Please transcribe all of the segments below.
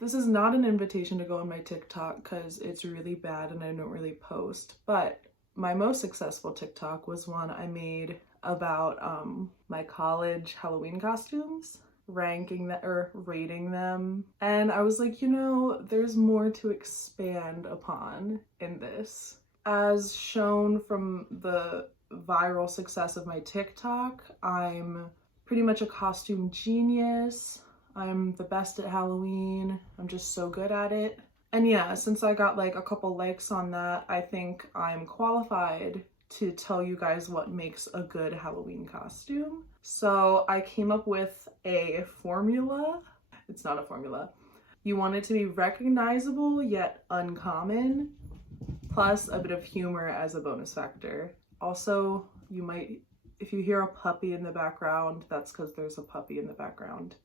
This is not an invitation to go on my TikTok because it's really bad and I don't really post, but my most successful TikTok was one I made about my college Halloween costumes, ranking them or rating them. And I was like, you know, there's more to expand upon in this. As shown from the viral success of my TikTok, I'm pretty much a costume genius. I'm the best at Halloween. I'm just so good at it. And yeah, since I got like a couple likes on that, I think I'm qualified to tell you guys what makes a good Halloween costume. So I came up with a formula. It's not a formula. You want it to be recognizable yet uncommon, plus a bit of humor as a bonus factor. Also, you might, if you hear a puppy in the background, that's because there's a puppy in the background.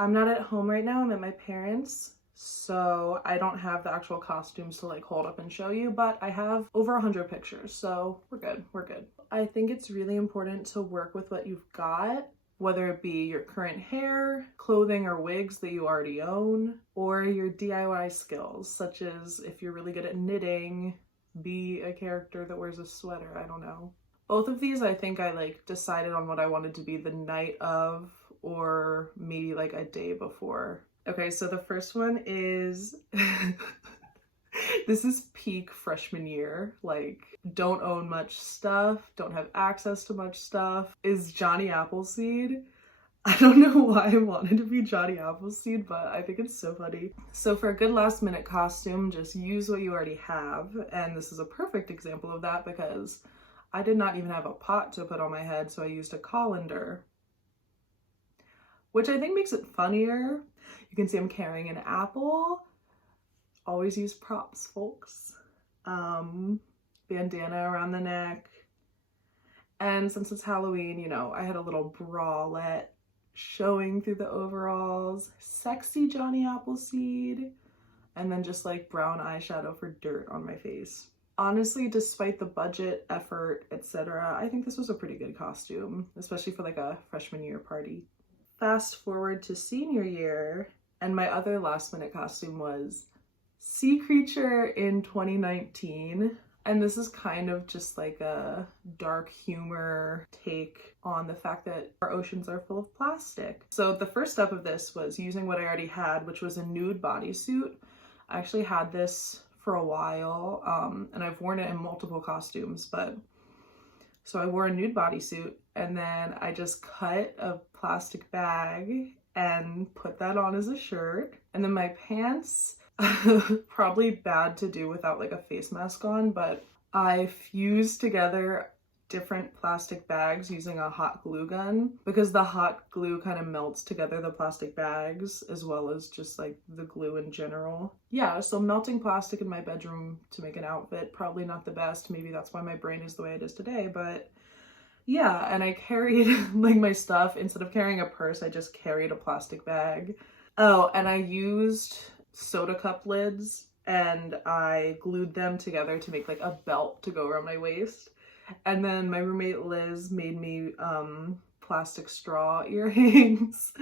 I'm not at home right now, I'm at my parents', so I don't have the actual costumes to like hold up and show you, but I have over 100 pictures, so we're good. I think it's really important to work with what you've got, whether it be your current hair, clothing or wigs that you already own, or your DIY skills, such as if you're really good at knitting, be a character that wears a sweater, I don't know. Both of these, I think I like decided on what I wanted to be the night of, or maybe like a day before. Okay, so the first one is this is peak freshman year, like don't own much stuff, don't have access to much stuff, is Johnny Appleseed. I don't know why I wanted to be Johnny Appleseed, but I think it's so funny. So for a good last minute costume, just use what you already have, and this is a perfect example of that because I did not even have a pot to put on my head, so I used a colander, which I think makes it funnier. You can see I'm carrying an apple. Always use props, folks. Bandana around the neck. And since it's Halloween, you know, I had a little bralette showing through the overalls. Sexy Johnny Appleseed. And then just like brown eyeshadow for dirt on my face. Honestly, despite the budget, effort, etc., I think this was a pretty good costume, especially for like a freshman year party. Fast forward to senior year, and my other last minute costume was sea creature in 2019. And this is kind of just like a dark humor take on the fact that our oceans are full of plastic. So the first step of this was using what I already had, which was a nude bodysuit. I actually had this for a while, and I've worn it in multiple costumes, but so I wore a nude bodysuit, and then I just cut a plastic bag and put that on as a shirt. And then my pants, probably bad to do without like a face mask on, but I fused together different plastic bags using a hot glue gun because the hot glue kind of melts together the plastic bags as well as just like the glue in general. Yeah, so melting plastic in my bedroom to make an outfit, probably not the best. Maybe that's why my brain is the way it is today, but yeah. And I carried like my stuff, instead of carrying a purse, I just carried a plastic bag. Oh, and I used soda cup lids and I glued them together to make like a belt to go around my waist. And then my roommate Liz made me plastic straw earrings.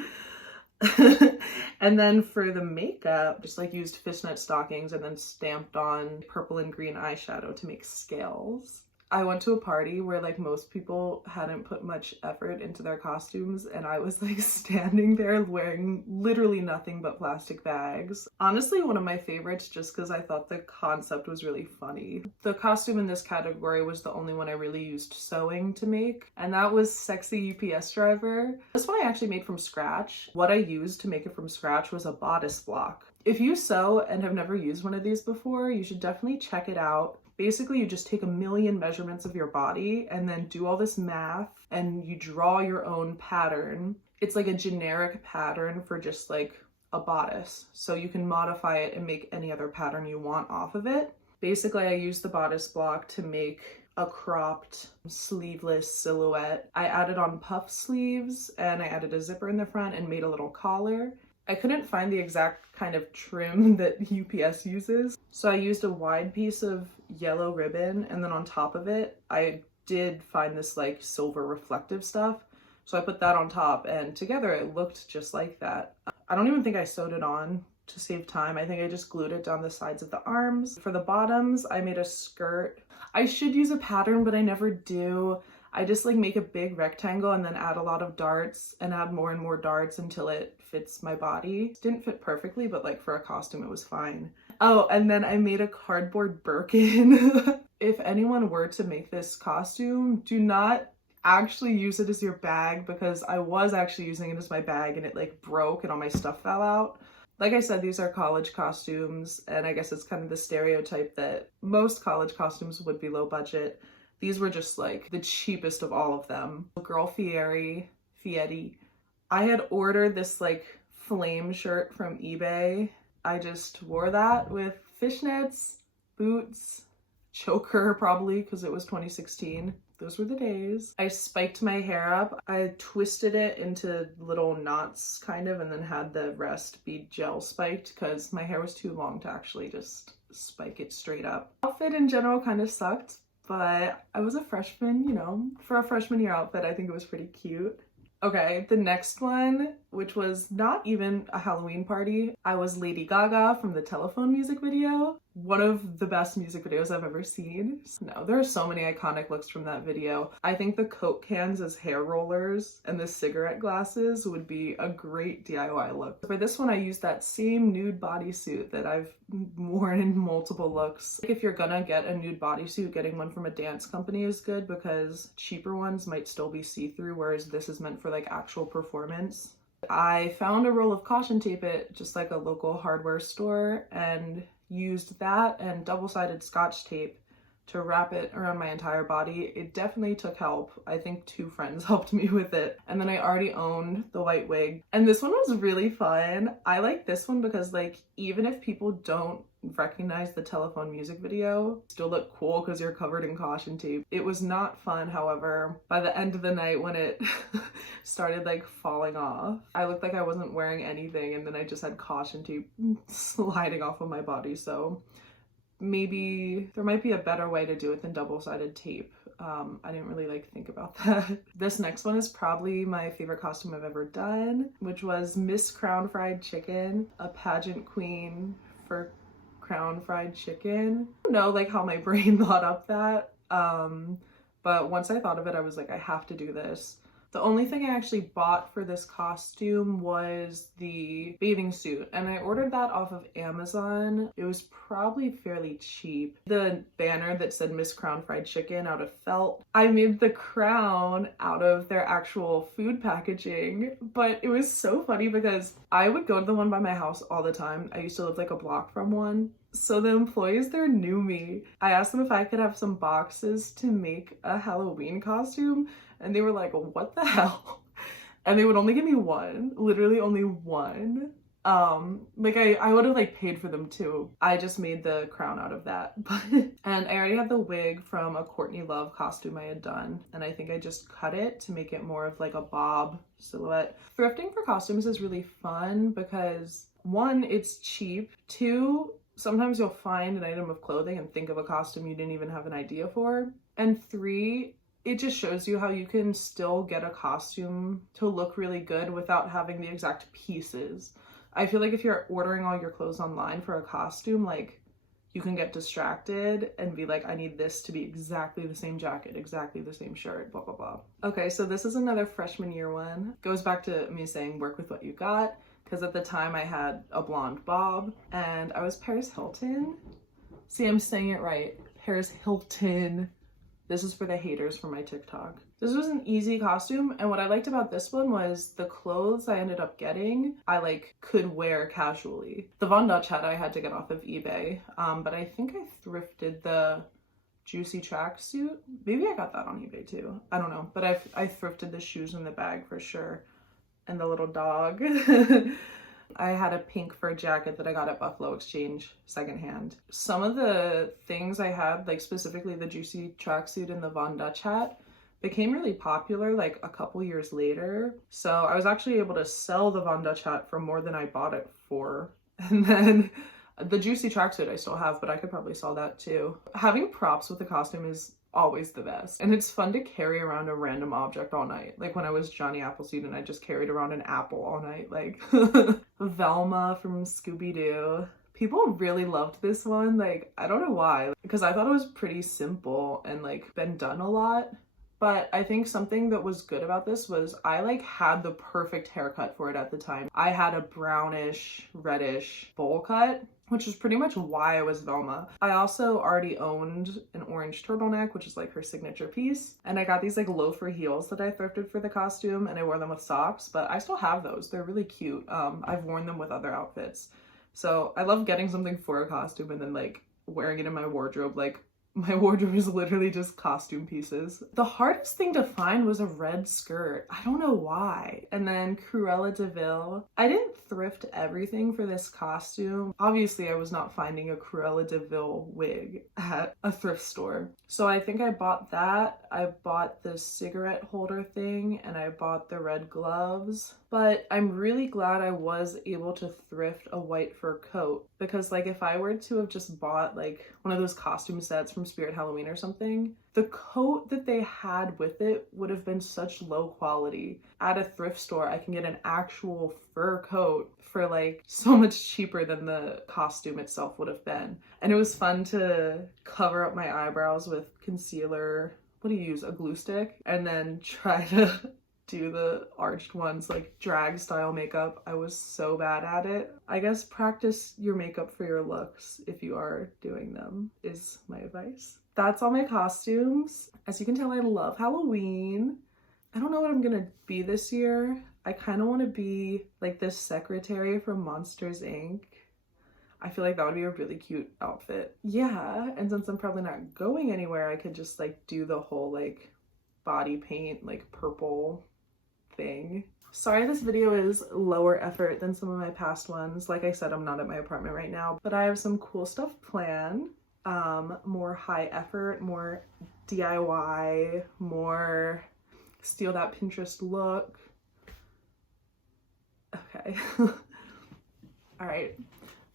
And then for the makeup, just like used fishnet stockings and then stamped on purple and green eyeshadow to make scales. I went to a party where like most people hadn't put much effort into their costumes, and I was like standing there wearing literally nothing but plastic bags. Honestly, one of my favorites just because I thought the concept was really funny. The costume in this category was the only one I really used sewing to make, and that was Sexy UPS Driver. This one I actually made from scratch. What I used to make it from scratch was a bodice block. If you sew and have never used one of these before, you should definitely check it out. Basically, you just take a million measurements of your body and then do all this math and you draw your own pattern. It's like a generic pattern for just like a bodice. So you can modify it and make any other pattern you want off of it. Basically, I used the bodice block to make a cropped sleeveless silhouette. I added on puff sleeves and I added a zipper in the front and made a little collar. I couldn't find the exact kind of trim that UPS uses, so I used a wide piece of yellow ribbon, and then on top of it, I did find this like silver reflective stuff, so I put that on top, and together it looked just like that. I don't even think I sewed it on to save time. I think I just glued it down the sides of the arms. For the bottoms, I made a skirt. I should use a pattern, but I never do. I just like make a big rectangle and then add a lot of darts and add more and more darts until it fits my body. It didn't fit perfectly, but like for a costume, it was fine. Oh, and then I made a cardboard Birkin. If anyone were to make this costume, do not actually use it as your bag, because I was actually using it as my bag and it like broke and all my stuff fell out. Like I said, these are college costumes, and I guess it's kind of the stereotype that most college costumes would be low budget. These were just like the cheapest of all of them. Girl fieri. I had ordered this like flame shirt from eBay. I just wore that with fishnets, boots, choker probably because it was 2016. Those were the days. I spiked my hair up. I twisted it into little knots kind of, and then had the rest be gel spiked because my hair was too long to actually just spike it straight up. Outfit in general kind of sucked, but I was a freshman, you know, for a freshman year outfit, I think it was pretty cute. Okay, the next one, which was not even a Halloween party, I was Lady Gaga from the Telephone music video. One of the best music videos I've ever seen. No, there are so many iconic looks from that video. I think the Coke cans as hair rollers and the cigarette glasses would be a great DIY look. For this one, I used that same nude bodysuit that I've worn in multiple looks. If you're gonna get a nude bodysuit, getting one from a dance company is good because cheaper ones might still be see-through, whereas this is meant for like actual performance. I found a roll of caution tape at just like a local hardware store and used that and double-sided scotch tape to wrap it around my entire body. It definitely took help. I think 2 friends helped me with it. And then I already owned the white wig. And this one was really fun. I like this one because like even if people don't recognize the Telephone music video, still look cool because you're covered in caution tape. It was not fun, however, by the end of the night when it started like falling off. I looked like I wasn't wearing anything, and then I just had caution tape sliding off of my body. So maybe there might be a better way to do it than double-sided tape. I didn't really like think about that. This next one is probably my favorite costume I've ever done, which was Miss Crown Fried Chicken, a pageant queen for Crown Fried Chicken. I don't know like how my brain thought up that, but once I thought of it, I was like, I have to do this. The only thing I actually bought for this costume was the bathing suit, and I ordered that off of Amazon. It was probably fairly cheap. The banner that said Miss Crown Fried Chicken out of felt. I made the crown out of their actual food packaging, but it was so funny because I would go to the one by my house all the time. I used to live like a block from one. So the employees there knew me. I asked them if I could have some boxes to make a Halloween costume, and they were like, what the hell? And they would only give me one, literally only one. Like I would have like paid for them too. I just made the crown out of that. And I already had the wig from a Courtney Love costume I had done, and I think I just cut it to make it more of like a bob silhouette. Thrifting for costumes is really fun because 1, it's cheap. 2, sometimes you'll find an item of clothing and think of a costume you didn't even have an idea for. And 3, it just shows you how you can still get a costume to look really good without having the exact pieces. I feel like if you're ordering all your clothes online for a costume, like you can get distracted and be like, I need this to be exactly the same jacket, exactly the same shirt, blah, blah, blah. Okay, so this is another freshman year one. Goes back to me saying work with what you got, because at the time I had a blonde bob and I was Paris Hilton. See, I'm saying it right. Paris Hilton. This is for the haters for my TikTok. This was an easy costume, and what I liked about this one was the clothes I ended up getting, I like could wear casually. The Von Dutch hat I had to get off of eBay, but I think I thrifted the juicy tracksuit. Maybe I got that on eBay too. I don't know, but I thrifted the shoes and the bag for sure, and the little dog. I had a pink fur jacket that I got at Buffalo Exchange secondhand. Some of the things I had, like specifically the juicy tracksuit and the Von Dutch hat, became really popular like a couple years later. So I was actually able to sell the Von Dutch hat for more than I bought it for. And then the juicy tracksuit I still have, but I could probably sell that too. Having props with the costume is always the best. And it's fun to carry around a random object all night. Like when I was Johnny Appleseed and I just carried around an apple all night. Like Velma from Scooby-Doo. People really loved this one. Like, I don't know why, because I thought it was pretty simple and like been done a lot. But I think something that was good about this was I like had the perfect haircut for it at the time. I had a brownish, reddish bowl cut, which is pretty much why I was Velma. I also already owned an orange turtleneck, which is like her signature piece. And I got these like loafer heels that I thrifted for the costume, and I wore them with socks, but I still have those. They're really cute. I've worn them with other outfits. So I love getting something for a costume and then like wearing it in my wardrobe. Like, my wardrobe is literally just costume pieces. The hardest thing to find was a red skirt. I don't know why. And then Cruella de Vil. I didn't thrift everything for this costume. Obviously, I was not finding a Cruella de Vil wig at a thrift store. So I think I bought that. I bought the cigarette holder thing and I bought the red gloves. But I'm really glad I was able to thrift a white fur coat, because like if I were to have just bought like one of those costume sets from Spirit Halloween or something, the coat that they had with it would have been such low quality. At a thrift store, I can get an actual fur coat for like so much cheaper than the costume itself would have been. And it was fun to cover up my eyebrows with concealer. What do you use? A glue stick? And then try to do the arched ones, like drag style makeup. I was so bad at it. I guess practice your makeup for your looks if you are doing them is my advice. That's all my costumes. As you can tell, I love Halloween. I don't know what I'm gonna be this year. I kind of want to be like this secretary from Monsters, Inc. I feel like that would be a really cute outfit. Yeah, and since I'm probably not going anywhere, I could just like do the whole like body paint, like purple thing. Sorry this video is lower effort than some of my past ones. Like I said, I'm not at my apartment right now, but I have some cool stuff planned. More high effort, more DIY, more steal that Pinterest look. Okay. All right.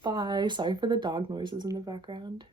Bye. Sorry for the dog noises in the background.